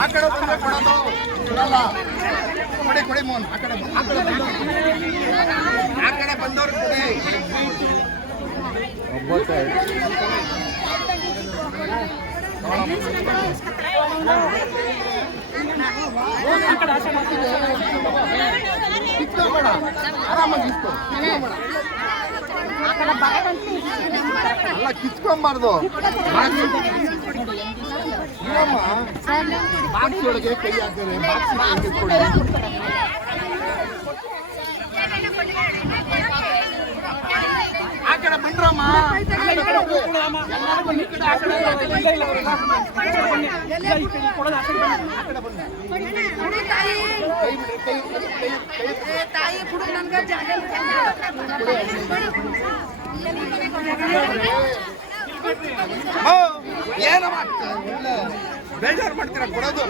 ಆ ಕಡೆ ಬಂದ್ರೆ ಕೊಡೋದು ಕೊಡಲ್ಲ. ಕೊಡಿ ಕೊಡಿ ಮೋಹನ್, ಆ ಕಡೆ ಬಂದವ್ರು ಕೊಡಿ. ಆರಾಮಾಗಿ ಅಲ್ಲ ಕಿಚ್ಕೊಂಬಾರ್ದು. ಬಾಕ್ಸ್ ಒಳಗೆ ಕೈ ಹಾಕ್ತಾರೆ. ಆ ಕಡೆ ಬಂದ್ರಮ್ಮ. ಏನಮ್ಮ ಬೇಜಾರು ಮಾಡ್ತೀರಾ? ಕೊಡೋದು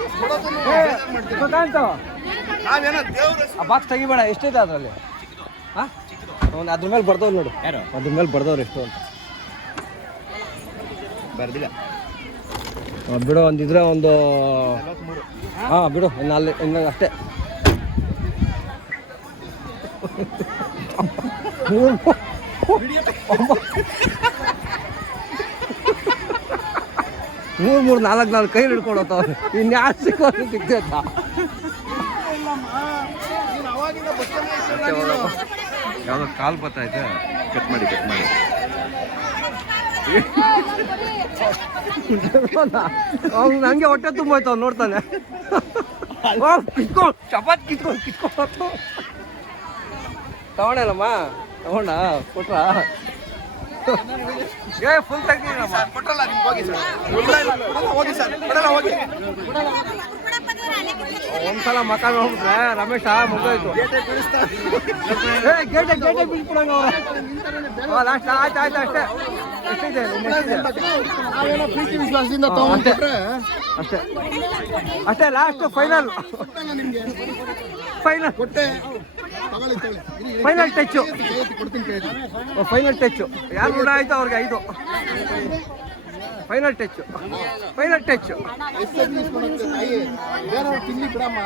ನಾವೇನೋ ದೇವ್ರು. ಆ ಬಾಕ್ಸ್ ತೆಗಿಬೇಡ. ಎಷ್ಟಿದೆ ಅದರಲ್ಲಿ? ಹಾಂ, ಅದ್ರ ಮೇಲೆ ಬರ್ದವ್ರು ನೋಡು. ಯಾರು ಅದ್ರ ಮೇಲೆ ಬರ್ದವ್ರು ಎಷ್ಟು ಅಂತ ಬರ್ದಿಲ್ಲ. ಬಿಡು, ಒಂದಿದ್ರೆ ಒಂದು ಹಾಂ ಬಿಡು, ಇನ್ನು ಅಷ್ಟೇ. ಮೂರು ನಾಲ್ಕು ಕೈ ಹಿಡ್ಕೊಳತ್ತವ್ರು. ಇನ್ಯಾರು ಸಿಕ್ಕೋದು ಸಿಗ್ತೈತ? ಯಾವ್ದೋ ಕಾಲ್ ಬತ್ತೈತೆ. ಕಟ್ ಮಾಡಿ ಅವ್ನು ನಂಗೆ ಹೊಟ್ಟೆ ತುಂಬೋಯ್ತು. ಅವ್ನು ನೋಡ್ತಾನೆ. ಕಿತ್ಕೊಂಡು ಚಪಾತಿ ಕಿತ್ಕೊಂಡು ತಗೊಂಡೇನಮ್ಮ? ತಗೊಂಡ ಕೊಟ್ರ? ಫುಲ್ ತೆಗ್ದಿದ್ದೀನಮ್ಮ. ಕೊಟ್ಟಲ್ಲ ನಿಮ್ಗೆ. ಹೋಗಿ ಸರ್, ಕೊಡಲ್ಲ ಹೋಗಿ. ಒಂದ್ಸಲ ಮಕ ನೋಡ್ಬಿಟ್ರೆ ರಮೇಶ ಮುಗ್ದೋಯ್ತು. ಗೇಟೆ ಬೀಳ್ಬಿಡಂಗ ಅವ್ರು. ಲಾಸ್ಟ್ ಆಯ್ತು ಅಷ್ಟೇ. ಎಷ್ಟಿದೆ? ಪ್ರೀತಿ ವಿಶ್ವಾಸದಿಂದ ತಗೊಂಡ್ರೆ ಅಷ್ಟೇ. ಲಾಸ್ಟ್ ಫೈನಲ್ ಕೊಟ್ಟೆ. Final touch. Final touch. ಯಾರು ಕೂಡ ಆಯ್ತು ಅವ್ರಿಗೆ 5. Final touch. ಬೇರೆಯವ್ರು ತಿನ್ನಿ ಬಿಡಮ್ಮ.